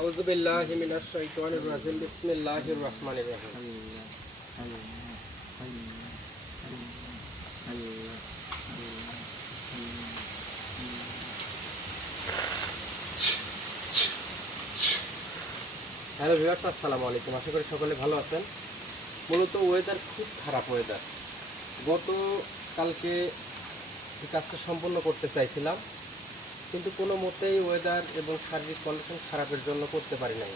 আউযু বিল্লাহি মিনাশ শাইতানির রাজিম বিসমিল্লাহির রহমানির রহিম। হ্যালো ভিউয়ার্স, আসসালামু আলাইকুম। আশা করি সকলে ভালো আছেন। মূলত ওয়েদার খুব খারাপ ওয়েদার। কালকে এই কাজটা সম্পন্ন করতে চাইছিলাম, কিন্তু কোনো মতেই ওয়েদার এবং শারীরিক কন্ডিশন খারাপের জন্য করতে পারি নাই।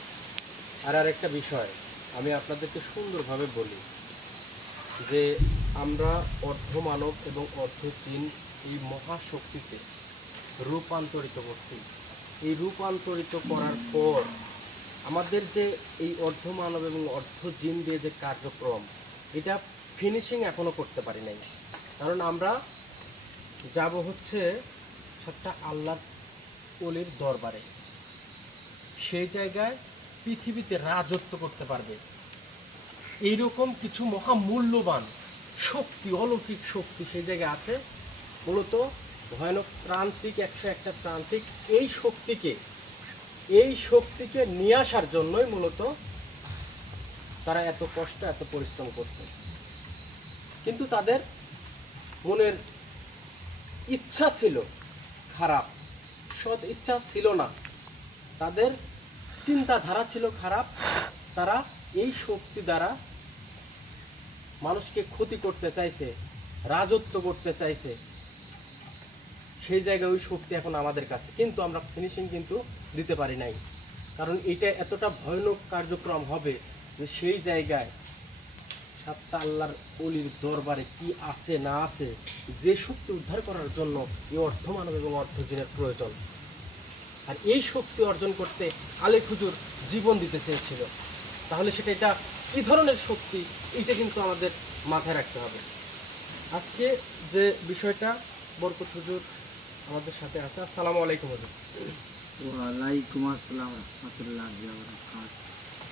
আর একটা বিষয় আমি আপনাদেরকে সুন্দরভাবে বলি যে আমরা অর্ধমানব এবং অর্ধজিন এই মহাশক্তিতে রূপান্তরিত করছি। এই রূপান্তরিত করার পর আমাদের যে এই অর্ধমানব এবং অর্ধজিন দিয়ে যে কার্যক্রম, এটা ফিনিশিং এখনও করতে পারি নাই। কারণ আমরা যাব হচ্ছে একটা আল্লাহর ওলির দরবারে, সেই জায়গায় পৃথিবীতে রাজত্ব করতে পারবে এইরকম কিছু মহামূল্যবান শক্তি, অলৌকিক শক্তি সেই জায়গায় আছে। মূলত ভয়ানক প্রান্তিক 101টা প্রান্তিক এই শক্তিকে নিয়ে আসার জন্যই মূলত তারা এত কষ্ট, এত পরিশ্রম করছে। কিন্তু তাদের মনের ইচ্ছা ছিল খারাপ, সৎ ইচ্ছা ছিল না, তাদের চিন্তাধারা ছিল খারাপ। তারা এই শক্তি দ্বারা মানুষকে ক্ষতি করতে চাইছে, রাজত্ব করতে চাইছে। সেই জায়গায় ওই শক্তি এখন আমাদের কাছে, কিন্তু আমরা ফিনিশিং কিন্তু দিতে পারি নাই। কারণ এটা এতটা ভয়ানক কার্যক্রম হবে যে সেই জায়গায় সাতটা আল্লাহর অলির দরবারে কি আছে না আছে, যে শক্তি উদ্ধার করার জন্য এই অর্ধমানব এবং অর্ধজিনের প্রয়োজন। আর এই শক্তি অর্জন করতে আলেখ হুজুর জীবন দিতে চেয়েছিল। তাহলে সেটা এটা কী ধরনের শক্তি, এইটা কিন্তু আমাদের মাথায় রাখতে হবে। আজকে যে বিষয়টা, বরকত হুজুর আমাদের সাথে আছে। আসসালামু আলাইকুম হুজুর। ওয়ালাইকুম আসসালাম রহমতুল্লাহি ওয়া বারাকাতুহু।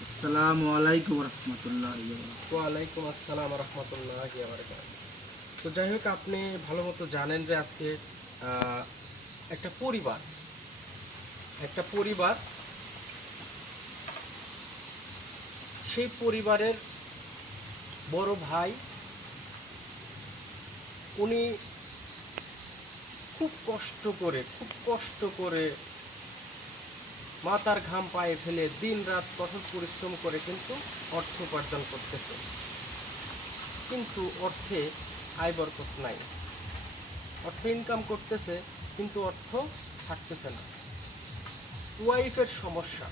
আসসালামু আলাইকুম রহমতুল্লাহি ওয়া বারাকাতুহু। ওয়ালাইকুম আসসালাম রহমতুল্লাহি ওয়া বারাকাতুহু। তো যাই হোক, আপনি ভালো মতো জানেন যে আজকে একটা পরিবার সেই পরিবারের বড় ভাই, উনি খুব কষ্ট করে মাথার ঘাম পায়ে ফেলে দিন রাত কঠোর পরিশ্রম করে কিন্তু অর্থ উপার্জন করতেছে। কিন্তু অর্থে আয় বরকত নাই। অর্থ ইনকাম করতেছে কিন্তু অর্থ থাকতেছে না। ওয়াইফের সমস্যা,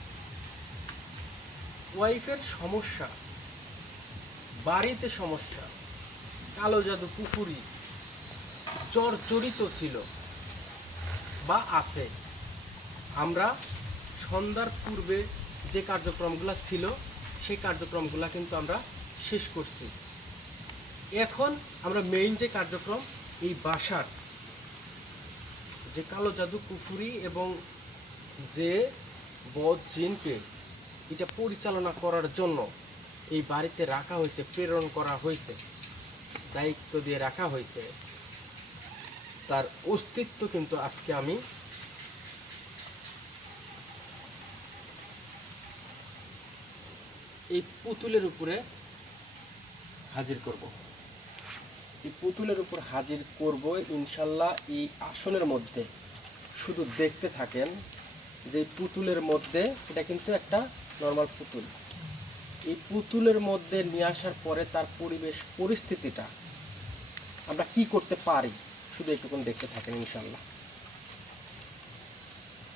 বাড়িতে সমস্যা, কালো জাদু কুফুরি জর্জরিত ছিল বা আছে। আমরা সন্ধ্যার পূর্বে যে কার্যক্রমগুলো ছিল সেই কার্যক্রমগুলো কিন্তু আমরা শেষ করছি। এখন আমরা মেইন যে কার্যক্রম, এই বাসার যে কালো জাদু কুফুরি এবং যে বদ জিনকে এটা পরিচালনা করার জন্য এই বাড়িতে রাখা হয়েছে, প্রেরণ করা হয়েছে, দায়িত্ব দিয়ে রাখা হয়েছে, তার অস্তিত্ব কিন্তু আজকে আমি এই পুতুলের উপরে হাজির করব। এই পুতুলের উপর হাজির করব ইনশাল্লাহ। এই আসনের মধ্যে শুধু দেখতে থাকেন যে পুতুলের মধ্যে, এটা কিন্তু একটা নর্মাল পুতুল, এই পুতুলের মধ্যে নিয়ে আসার পরে তার পরিবেশ পরিস্থিতিটা আমরা কি করতে পারি, শুধু একটুক্ষণ দেখতে থাকেন ইনশাল্লাহ।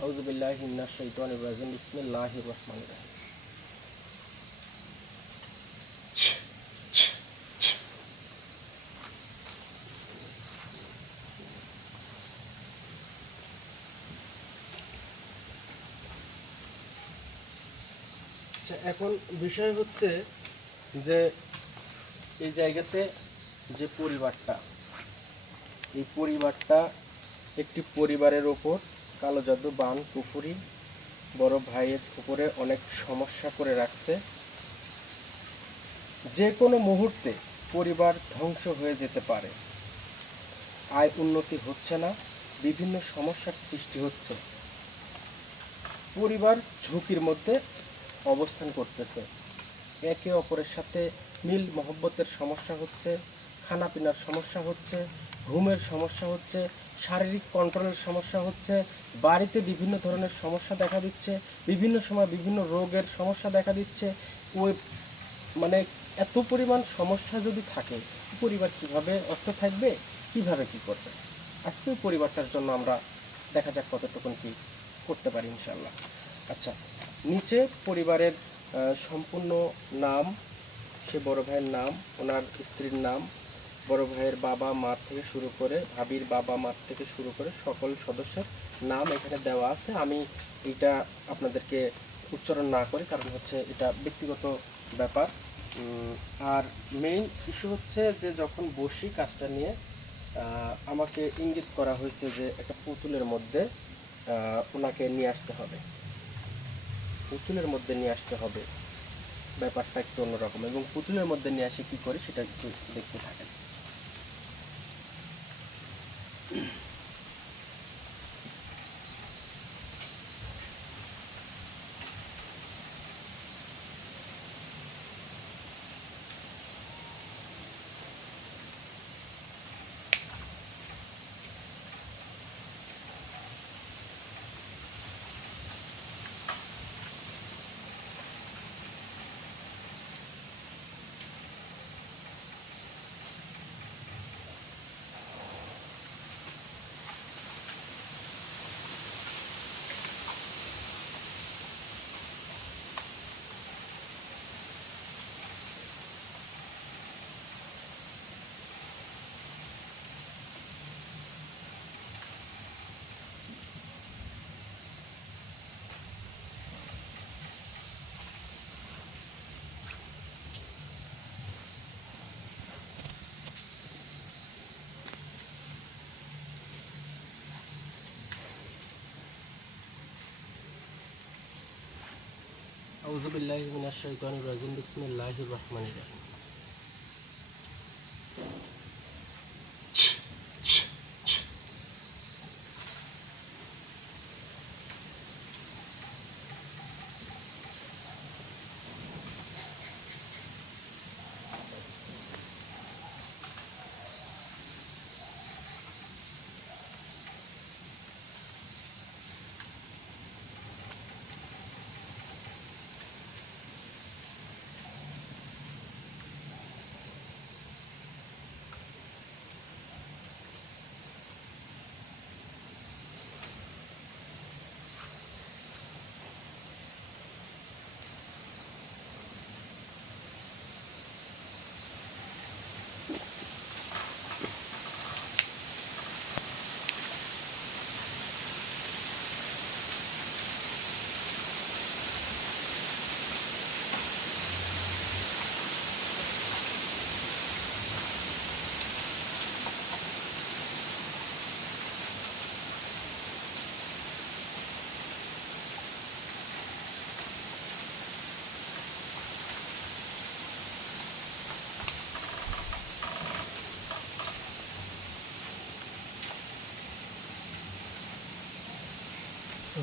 আউযু বিল্লাহি মিনাশ শাইতানির রাজিম বিসমিল্লাহির রহমানির রহিম। এখন বিষয় হচ্ছে যে এই জায়গাতে যে পরিবারটা একটি পরিবারের ওপর কালো জাদু, বান, কুফুরি বড় ভাইয়ের উপরে অনেক সমস্যা করে রাখছে। যে কোনো মুহূর্তে পরিবার ধ্বংস হয়ে যেতে পারে। আয় উন্নতি হচ্ছে না, বিভিন্ন সমস্যার সৃষ্টি হচ্ছে। পরিবার ঝুঁকির মধ্যে অবস্থান করতেছে। একে অপরের সাথে মিল মহব্বতের সমস্যা হচ্ছে, খানাপিনার সমস্যা হচ্ছে, ঘুমের সমস্যা হচ্ছে, শারীরিক কন্ট্রোলের সমস্যা হচ্ছে, বাড়িতে বিভিন্ন ধরনের সমস্যা দেখা দিচ্ছে, বিভিন্ন সময় বিভিন্ন রোগের সমস্যা দেখা দিচ্ছে। ওই মানে এত পরিমাণ সমস্যা যদি থাকে, পরিবার কিভাবে অর্থ থাকবে, কিভাবে কি করবে? আজকে ওই পরিবারটার জন্য আমরা দেখা যাক কতটুকুন কি করতে পারি ইনশাল্লাহ। আচ্ছা, নিচে পরিবারের সম্পূর্ণ নাম, সে বড় ভাইয়ের নাম, ওনার স্ত্রীর নাম, বড় ভাইয়ের বাবা মা থেকে শুরু করে, ভাবির বাবা মা থেকে শুরু করে সকল সদস্যের নাম এখানে দেওয়া আছে। আমি এটা আপনাদেরকে উচ্চারণ না করি, কারণ হচ্ছে এটা ব্যক্তিগত ব্যাপার। আর মেইন ইস্যু হচ্ছে যে যখন বসি কাজটা নিয়ে, আমাকে ইঙ্গিত করা হয়েছে যে একটা পুতুলের মধ্যে ওনাকে নিয়ে আসতে হবে, পুতুলের মধ্যে নিয়ে আসতে হবে। ব্যাপারটা একটু অন্যরকম, এবং পুতুলের মধ্যে নিয়ে আসে কী করি সেটা একটু দেখতে থাকেন। আউযু বিল্লাহি মিনাশ শাইতানির রাজিম, বিসমিল্লাহির রহমানির রহিম।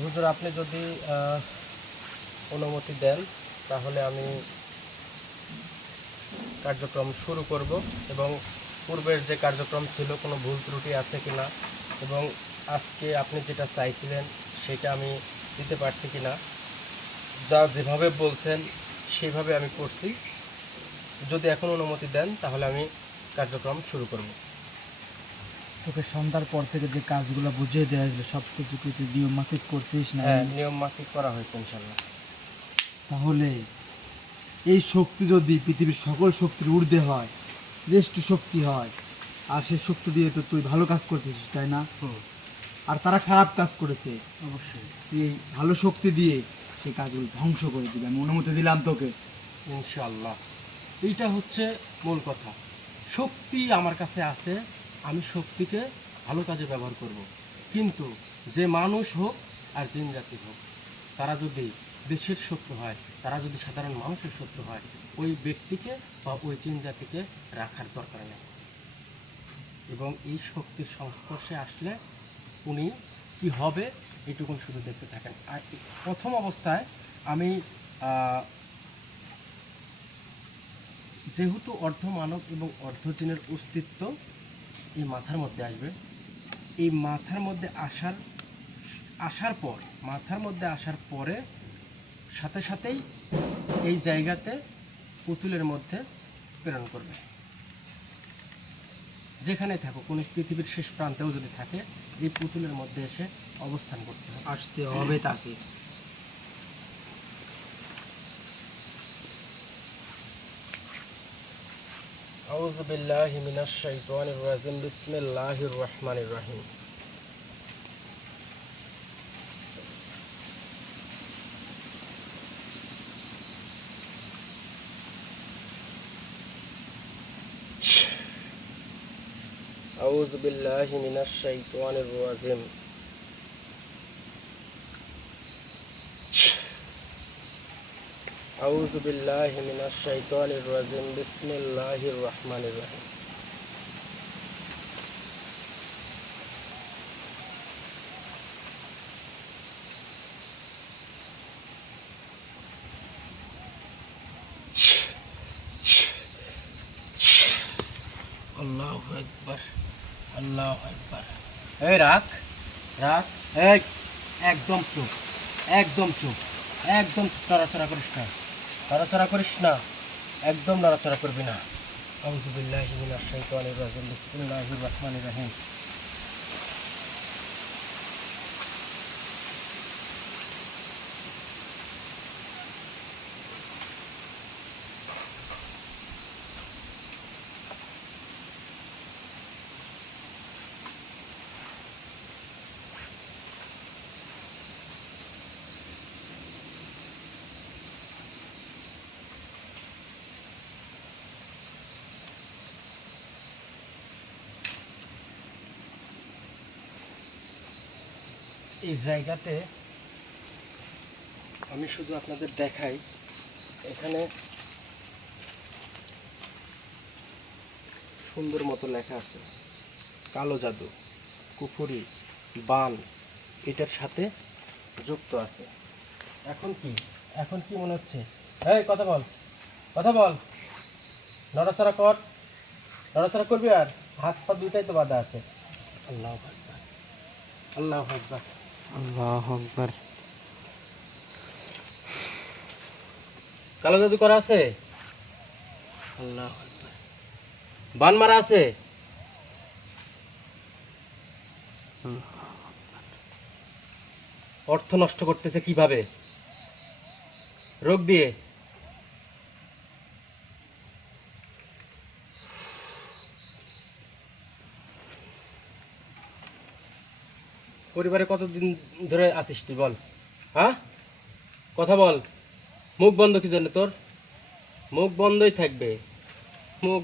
হুজুর, আপনি যদি অনুমতি দেন তাহলে আমি কার্যক্রম শুরু করব, এবং পূর্বের যে কার্যক্রম ছিল কোনো ভুল ত্রুটি আছে কিনা, এবং আজকে আপনি যেটা চাইছিলেন সেটা আমি দিতে পারছি কিনা, যা যেভাবে বলছেন সেভাবে আমি করছি। যদি এখন অনুমতি দেন তাহলে আমি কার্যক্রম শুরু করব। তোকে সন্ধ্যার পর থেকে যে কাজগুলো বুঝিয়ে দেওয়া হয়েছিল সব কিছু কি তুই নিয়ম মাফিক করছিস না? হ্যাঁ, নিয়ম মাফিক করা হয়েছে ইনশাল্লাহ। তাহলে এই শক্তি যদি পৃথিবীর সকল শক্তির ঊর্ধ্বে হয়, শ্রেষ্ঠ শক্তি হয়, আর সেই শক্তি দিয়ে তো তুই ভালো কাজ করতেছিস, তাই না? আর তারা খারাপ কাজ করেছে, অবশ্যই তুই এই ভালো শক্তি দিয়ে সেই কাজগুলো ধ্বংস করে দিবি। আমি অনুমতি দিলাম তোকে। ইনশাল্লাহ। এইটা হচ্ছে মূল কথা। শক্তি আমার কাছে আছে, আমি শক্তিকে ভালো কাজে ব্যবহার করব। কিন্তু যে মানুষ হোক আর জিন জাতি হোক, তারা যদি দেশের শত্রু হয়, তারা যদি সাধারণ মানুষের শত্রু হয়, ওই ব্যক্তিকে বা ওই জিন জাতিকে রাখার দরকার নেই। এবং এই শক্তির সংস্পর্শে আসলে উনি কি হবে এইটুকুন শুধু দেখতে থাকেন। আর প্রথম অবস্থায় আমি যেহেতু অর্ধ মানব এবং অর্ধ জিনের অস্তিত্ব এই মাথার মধ্যে আসবে, এই মাথার মধ্যে আসার পরে সাথে সাথেই এই জায়গাতে পুতুলের মধ্যে প্রেরণ করবে। যেখানে থাকুক, কোন পৃথিবীর শেষ প্রান্তেও যদি থাকে, এই পুতুলের মধ্যে এসে অবস্থান করতে হবে, আসতে হবে তাকে। আউযু বিল্লাহি মিনাশ শাইতানির রাজিম, বিসমিল্লাহির রহমানির রহিম। আউযু বিল্লাহি মিনাশ শাইতানির রাজিম। আউযু বিল্লাহি মিনাশ শাইতানির রাজিম, বিসমিল্লাহির রহমানির রহিম। আল্লাহু আকবার, আল্লাহু আকবার। এই রাখ, রাখ, এই একদম চুপ, একদম চুপ, একদম নড়াচড়া করিস না, নড়াচড়া করিস না, একদম নড়াচড়া করবি না। আউযু বিল্লাহি মিনাশ শাইতানির রাজিম, বিসমিল্লাহির রহমানির রহিম। এই জায়গাতে আমি শুধু আপনাদের দেখাই, এখানে সুন্দর মতো লেখা আছে কালো জাদু, কুফরি, বান এটার সাথে যুক্ত আছে। এখন কি মনে হচ্ছে? এই কথা বল, কথা বল, নড়াচড়া কর, নড়াচড়া করবি, আর হাত পা দুইটাই তো বাঁধা আছে। আল্লাহু আকবার, আল্লাহু আকবার, আল্লাহু আকবার। কালো জাদু করা আছে, আল্লাহু আকবার। বান মারা আছে, অর্থ নষ্ট করতেছে কিভাবে? রোগ দিয়ে। পরিবারে কতদিন ধরে আছিস তুই বল? হ্যাঁ, কথা বল। মুখ বন্ধ কি জন্য তোর? মুখ বন্ধই থাকবে, মুখ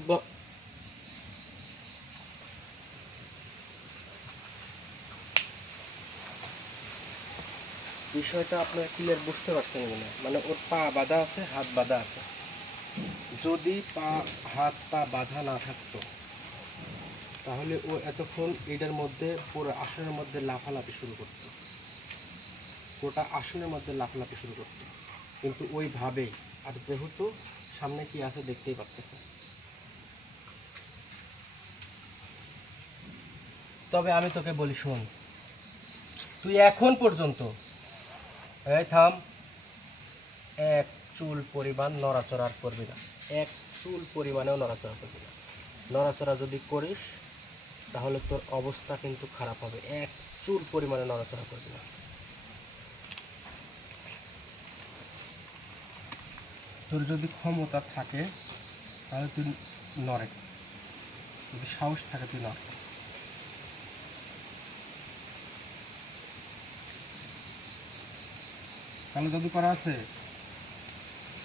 বিষয়টা আপনার ক্লিয়ার বুঝতে পারছেন কিনা? মানে ওর পা বাঁধা আছে, হাত বাঁধা আছে। যদি হাত পা বাঁধা না থাকতো, তাহলে ও এতক্ষণ এটার মধ্যে পুরো আসনের মধ্যে লাফালাফি শুরু করতো, গোটা আসনের মধ্যে লাফালাফি শুরু করতো, কিন্তু ওইভাবেই। আর যেহেতু সামনে কি আছে দেখতেই পারতেছে। তবে আমি তোকে বলি, শোন, তুই এখন পর্যন্ত, এই থাম, এক চুল পরিমাণ নড়াচড়া করবি না, এক চুল পরিমাণেও নড়াচড়া করবি না। নড়াচড়া যদি করিস তাহলে তোর অবস্থা কিন্তু খারাপ হবে। এক চুল পরিমাণে নড়াচড়া করবি না। তোর যদি ক্ষমতা থাকে তাহলে তুই নড়ে, যদি সাহস থাকে তুই নড়। কালো জাদু করা আছে,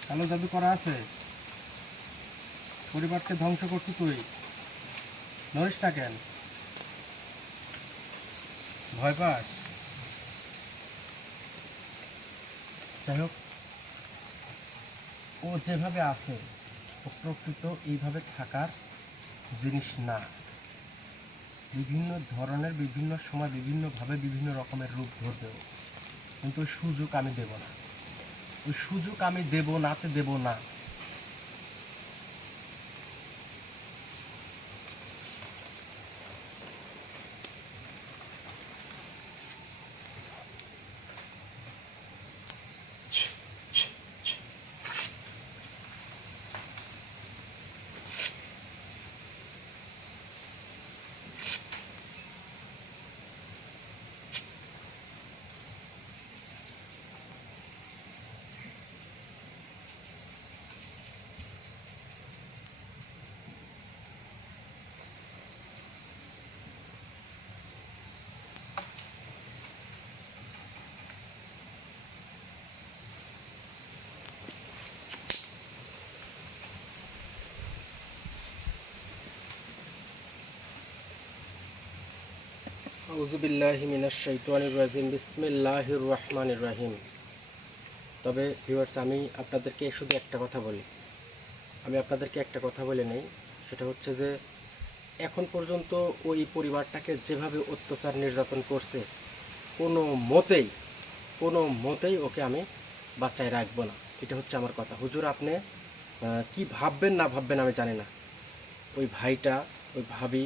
কালো জাদু করা আছে, পরিবারকে ধ্বংস করছি তুই, নড়িস না কেন? ভয় পাস? যাই হোক, ও যেভাবে আছে ও প্রকৃত এইভাবে থাকার জিনিস না। বিভিন্ন ধরনের, বিভিন্ন সময়, বিভিন্নভাবে বিভিন্ন রকমের রূপ ধরবে ও। কিন্তু ওই সুযোগ আমি দেব না, ওই সুযোগ আমি দেব নাতে দেব না। আউযু বিল্লাহি মিনাশ শাইতানির রাজিম, বিসমিল্লাহির রহমানির রহিম। তবে ভিউয়ার্স, আমি আপনাদেরকে শুধু একটা কথা বলি, আমি আপনাদেরকে একটা কথা বলে নেই। সেটা হচ্ছে যে এখন পর্যন্ত ওই পরিবারটাকে যেভাবে অত্যাচার নির্যাতন করছে, কোনো মতেই কোনো মতেই ওকে আমি বাঁচায় রাখবো না। এটা হচ্ছে আমার কথা। হুজুর, আপনি কি ভাববেন না ভাববেন আমি জানি না। ওই ভাইটা, ওই ভাবি,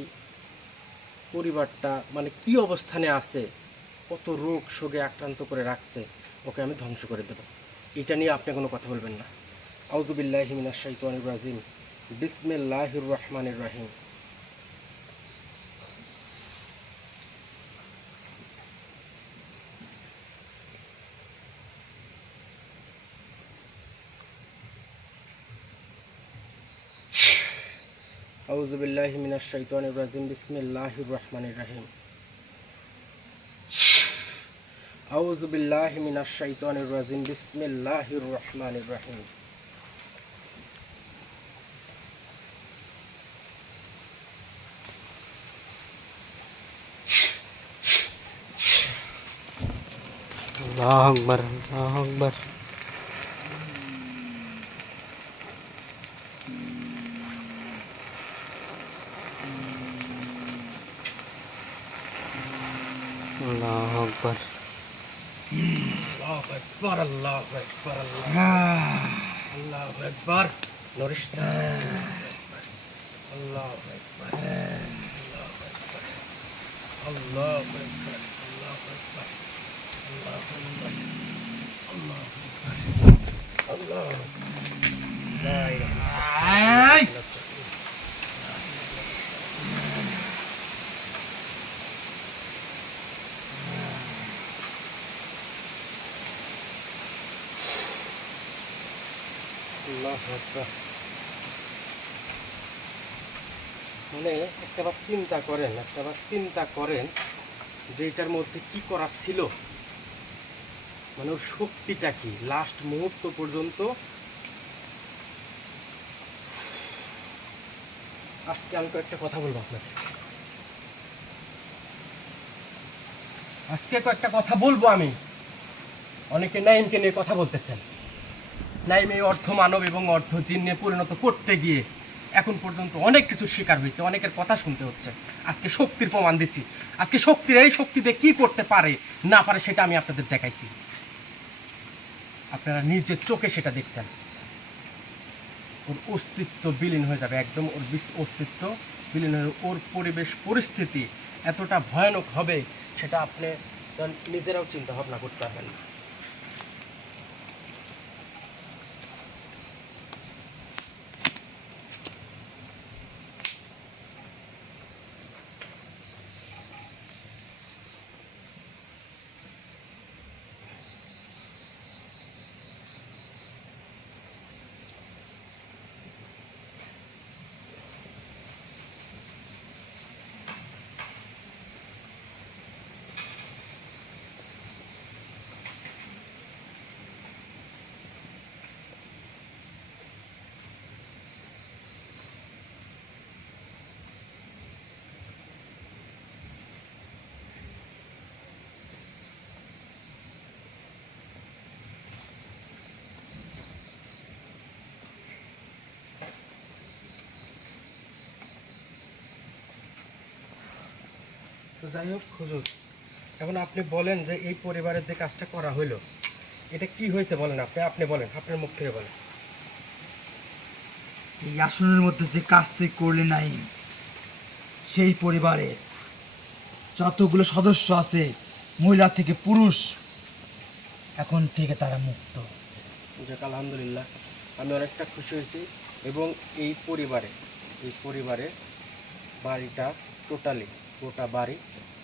পরিবারটা মানে কি অবস্থানে আছে, কত রোগ শোকে আক্রান্ত করে রাখছে, ওকে আমি ধ্বংস করে দেব। এটা নিয়ে আপনি কোনো কথা বলবেন না। আউযু বিল্লাহি মিনাশ শাইতানির রাজিম, বিসমিল্লাহির রহমানির রহিম। আউযু বিল্লাহি মিনাশ শাইতানির রাজিম, বিসমিল্লাহির রহমানির রহিম। আউযু বিল্লাহি মিনাশ শাইতানির রাজিম, বিসমিল্লাহির রহমানির রহিম। আল্লাহু আকবার, আল্লাহু আকবার। আল্লাহু আকবার, আল্লাহু আকবার, আল্লাহু আকবার, আল্লাহু আকবার। নরিস না। আল্লাহু আকবার, আল্লাহু আকবার, আল্লাহু আকবার, আল্লাহু আকবার, আল্লাহু আকবার, আল্লাহু আকবার, আল্লাহু আকবার। লা ইলাহা ইল্লাল্লাহ। আল্লাহু আকবার। মানে একটাবার চিন্তা করেন যে এটার মধ্যে কি করা ছিল, মানে ওর শক্তিটা কি লাস্ট মুহূর্ত পর্যন্ত। আজকে আমি কয়েকটা কথা বলবো আপনাকে, আমি। অনেকে নাইমকে নিয়ে কথা বলতেছেন। নাইম এই অর্ধ মানব এবং অর্ধ জিন্নে পরিণত করতে গিয়ে এখন পর্যন্ত অনেক কিছু শিকার হয়েছে, অনেকের কথা শুনতে হচ্ছে। আজকে শক্তির প্রমাণ দিচ্ছি। আজকে এই শক্তি দিয়ে কী করতে পারে না পারে সেটা আমি আপনাদের দেখাইছি। আপনারা নিজের চোখে সেটা দেখছেন। ওর অস্তিত্ব বিলীন হয়ে যাবে, একদম ওর অস্তিত্ব বিলীন হয়ে, ওর পরিবেশ পরিস্থিতি এতটা ভয়ানক হবে সেটা আপনি নিজেরাও চিন্তা ভাবনা করতে পারবেন না। তো যাই হোক হুজুর, এখন আপনি বলেন যে এই পরিবারের যে কাজটা করা হইলো এটা কি হয়েছে বলেন, আপনি বলেন, আপনার মুখ থেকে বলেন। এই আসনের মধ্যে যে কাজ তুই করলি নাই, সেই পরিবারের যতগুলো সদস্য আছে, মহিলা থেকে পুরুষ, এখন থেকে তারা মুক্ত। যাক আলহামদুলিল্লাহ, আমি অনেকটা খুশি হয়েছি। এবং এই পরিবারে বাড়িটা টোটালি গোটা বাড়ি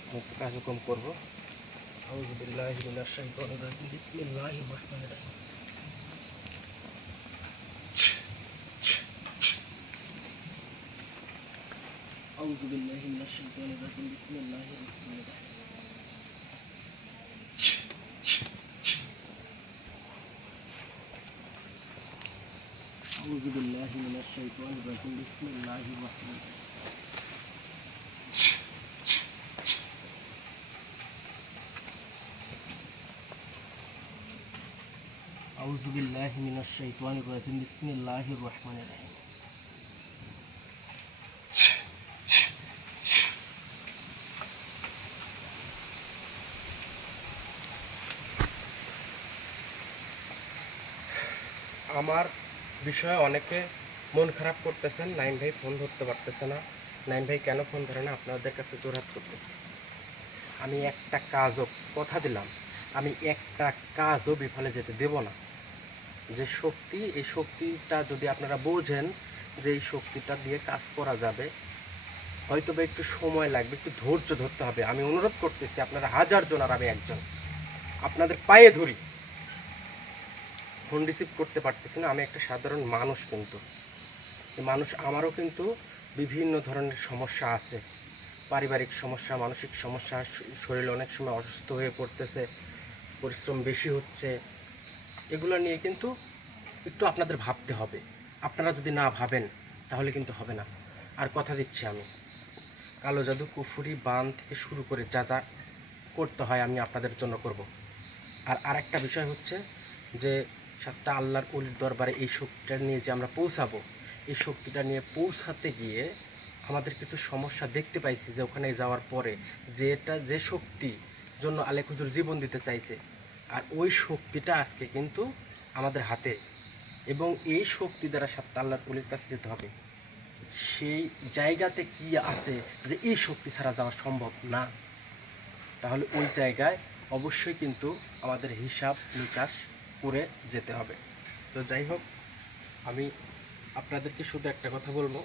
আমি একটু কার্যক্রম করবো। আউযুবিল্লাহি মিনাশ শাইতানির রাজিম, বিসমিল্লাহির রহমানির রহিম। আউযুবিল্লাহি মিনাশ শাইতানির রাজিম, বিসমিল্লাহির রহমানির রহিম। আউযুবিল্লাহি মিনাশ শাইতানির রাজিম, বিসমিল্লাহির রহমানির রহিম। আউযুবিল্লাহি মিনাশ শাইতানির রাজিম, বিসমিল্লাহির রহমানির রহিম। আমার বিষয়ে অনেকে মন খারাপ করতেছেন, নাইন ভাই ফোন ধরতে পারতেছে না, নাইন ভাই কেন ফোন ধরে না, আপনাদের কাছে জোরহাত করতেছে। আমি একটা কাজও, কথা দিলাম, আমি একটা কাজও বিফলে যেতে দেব না। যে শক্তি, এই শক্তিটা যদি আপনারা বোঝেন যে এই শক্তিটা দিয়ে কাজ করা যাবে, হয়তো বা একটু সময় লাগবে, একটু ধৈর্য ধরতে হবে। আমি অনুরোধ করতেছি, আপনারা 1000 জন আর আমি একজন, আপনাদের পায়ে ধরি। ফোন রিসিভ করতে পারতেছি না, আমি একটা সাধারণ মানুষ, কিন্তু মানুষ, আমারও কিন্তু বিভিন্ন ধরনের সমস্যা আছে, পারিবারিক সমস্যা, মানসিক সমস্যা, শরীর অনেক সময় অসুস্থ হয়ে পড়তেছে, পরিশ্রম বেশি হচ্ছে, এগুলো নিয়ে কিন্তু একটু আপনাদের ভাবতে হবে। আপনারা যদি না ভাবেন তাহলে কিন্তু হবে না। আর কথা দিচ্ছি, আমি কালো জাদু, কুফুরি, বান থেকে শুরু করে যা যা করতে হয় আমি আপনাদের জন্য করব। আর আরেকটা বিষয় হচ্ছে যে 7টা আল্লাহর অলির দরবারে এই শক্তিটা নিয়ে যে আমরা পৌঁছাবো, এই শক্তিটা নিয়ে পৌঁছাতে গিয়ে আমাদের কিছু সমস্যা দেখতে পাইছি, যে ওখানে যাওয়ার পরে যে শক্তি জন্য আলেক হুজুর জীবন দিতে চাইছে, আর ওই শক্তিটা আজকে কিন্তু আমাদের হাতে। এবং এই শক্তি দ্বারা 7টা আল্লাহর অলির কাছে যেতে হবে। সেই জায়গাতে কি আছে যে এই শক্তি ছাড়া যাওয়া সম্ভব না, তাহলে ওই জায়গায় অবশ্যই কিন্তু আমাদের হিসাব নিকাশ করে যেতে হবে। তো যাই হোক, আমি আপনাদেরকে শুধু একটা কথা বলবো,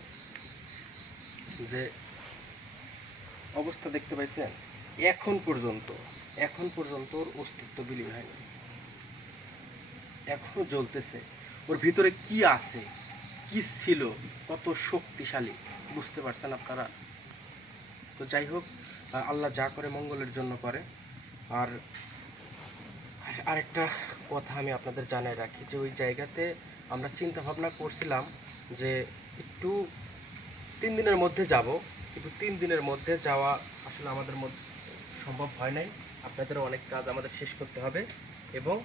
যে অবস্থা দেখতে পাইছেন, এখন পর্যন্ত ওর অস্তিত্ব বিলীন হয়নি, এখনো জ্বলতেছে। ওর ভিতরে কি আছে, কি ছিল, কত শক্তিশালী, বুঝতে পারছেন আপনারা? তো যাই হোক, আল্লাহ যা করে মঙ্গলের জন্য করে। আর আরেকটা কথা আমি আপনাদের জানাই রাখি, যে ওই জায়গাতে আমরা চিন্তা ভাবনা করছিলাম যে একটু 3 দিনের মধ্যে যাব, কিন্তু 3 দিনের মধ্যে যাওয়া আসলে আমাদের মধ্যে সম্ভব হয় নাই। আপনাদেরও অনেক কাজ আমাদের শেষ করতে হবে, এবং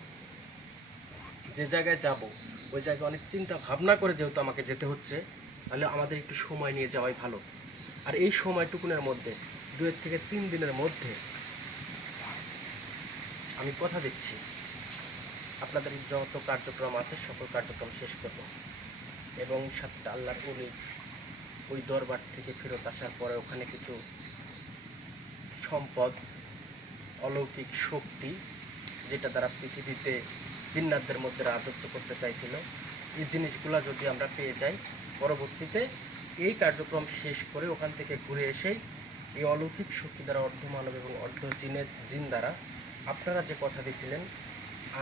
যে জায়গায় যাব ওই জায়গায় অনেক চিন্তা ভাবনা করে যেহেতু আমাকে যেতে হচ্ছে, তাহলে আমাদের একটু সময় নিয়ে যাওয়াই ভালো। আর এই সময়টুকুনের মধ্যে 2 থেকে 3 দিনের মধ্যে আমি কথা দিচ্ছি আপনাদের যত কার্যক্রম আছে সকল কার্যক্রম শেষ করব। এবং 7টা আল্লাহর অলি ওই দরবার থেকে ফেরত আসার পরে ওখানে কিছু সম্পদ, অলৌকিক শক্তি, যেটা দ্বারা পৃথিবীতে জিন্নাতদের মধ্যে রাজত্ব করতে চাইছিল, এই জিনিসগুলো যদি আমরা পেয়ে যাই, পরবর্তীতে এই কার্যক্রম শেষ করে ওখান থেকে ঘুরে এসেই এই অলৌকিক শক্তি দ্বারা অর্ধমানব এবং অর্ধ জিন দ্বারা আপনারা যে কথা দিয়েছিলেন,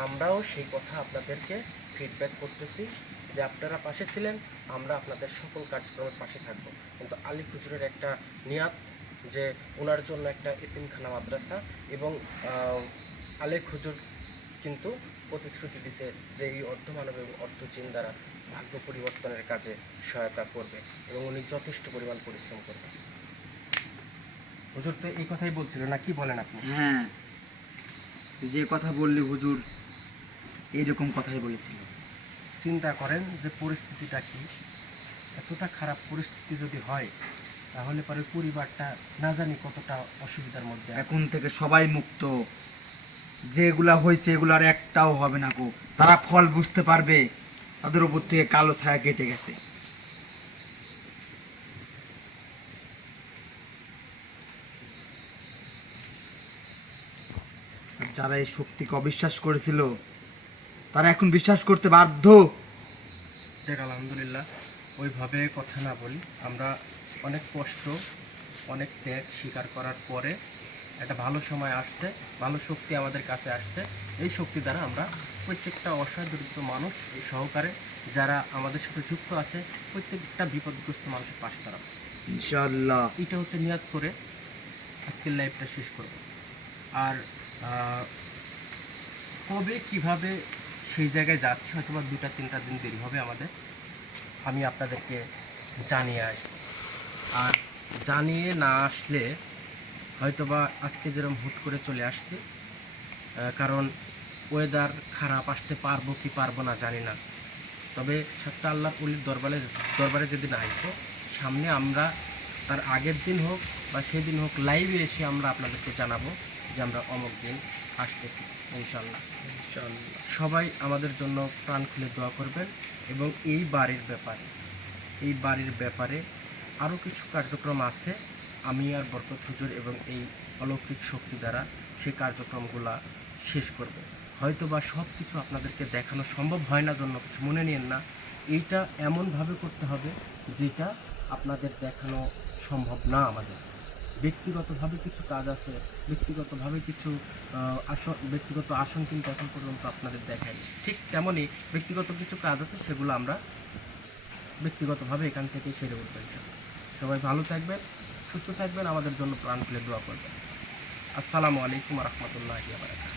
আমরাও সেই কথা আপনাদেরকে ফিডব্যাক করতেছি যে আপনারা পাশে ছিলেন, আমরা আপনাদের সকল কার্যক্রমের পাশে থাকব। কিন্তু আলী হুজুরের একটা নিয়াত, যে ওনার জন্য একটা এতিমখানা মাদ্রাসা, এবং আলেক হুজুর কিন্তু প্রতিশ্রুতি দিছে যে এই অর্ধমানব এবং অর্ধ জিন দ্বারা ভাগ্য পরিবর্তনের কাজে সহায়তা করবে, এবং উনি যথেষ্ট পরিমাণ পরিশ্রম করবেন। হুজুর তো এই কথাই বলছিল না, কি বলেন আপনি? হ্যাঁ, তুই যে কথা বললি হুজুর এইরকম কথাই বলেছিল। চিন্তা করেন যে পরিস্থিতিটা কি, এতটা খারাপ পরিস্থিতি যদি হয় তাহলে পরে পরিবারটা না জানি কতটা অসুবিধার মধ্যে আছে। এখন থেকে সবাই মুক্ত, যেগুলা হয়েছে এগুলো আর একটাও হবে না গো। তারা ফল বুঝতে পারবে, তাদের উপর থেকে কালো ছায়া কেটে গেছে। আর যারা এই শক্তিকে অবিশ্বাস করেছিল তারা এখন বিশ্বাস করতে বাধ্য। দেখ আলহামদুলিল্লাহ, ওইভাবে কথা না বলি, আমরা অনেক কষ্ট অনেক ত্যাগ স্বীকার করার পরে একটা ভালো সময় আসছে, ভালো শক্তি আমাদের কাছে আসছে। এই শক্তি দ্বারা আমরা প্রত্যেকটা অসহায় দরিদ্র মানুষ এই সহকারে যারা আমাদের সাথে যুক্ত আছে প্রত্যেকটা বিপদগ্রস্ত মানুষের পাশে দাঁড়াবো ইনশাআল্লাহ। এটা হচ্ছে নিয়াত করে আজকের লাইফটা শেষ করব। আর কবে কিভাবে সেই জায়গায় যাচ্ছি হয়তো বা 2-3 দিন দেরি হবে আমাদের, আমি আপনাদেরকে জানিয়ে আসবো। আর জানিয়ে না আসলে হয়তোবা আজকে যেরকম হুট করে চলে আসছি, কারণ ওয়েদার খারাপ, আসতে পারবো কি পারবো না জানি না। তবে সত্য আল্লাহর অলির দরবারে যেদিন আসবো, সামনে আমরা তার আগের দিন হোক বা সেদিন হোক লাইভে এসে আমরা আপনাদেরকে জানাবো যে আমরা অমুক দিন আসতেছি ইনশাল্লাহ। সবাই আমাদের জন্য প্রাণ খুলে দোয়া করবেন। এবং এই বাড়ির ব্যাপারে আরও কিছু কার্যক্রম আছে, আমি আর বরকত হুজুর এবং এই অলৌকিক শক্তি দ্বারা সেই কার্যক্রমগুলা শেষ করব। হয়তো বা সব কিছু আপনাদেরকে দেখানো সম্ভব হয় না, জন্য কিছু মনে নিন না। এইটা এমনভাবে করতে হবে যেটা আপনাদের দেখানো সম্ভব না। আমাদের ব্যক্তিগতভাবে কিছু কাজ আছে, ব্যক্তিগতভাবে কিছু ব্যক্তিগত আসন কিন্তু এখন পর্যন্ত আপনাদের দেখায়নি। ঠিক তেমনই ব্যক্তিগত কিছু কাজ আছে, সেগুলো আমরা ব্যক্তিগতভাবে এখান থেকে সেরে উঠবেন। সবাই ভালো থাকবেন, সুস্থ থাকবেন, আমাদের জন্য প্রাণ খুলে দোয়া করবেন। আসসালামু আলাইকুম রহমতুল্লাহি ওয়া বারাকাতুহু।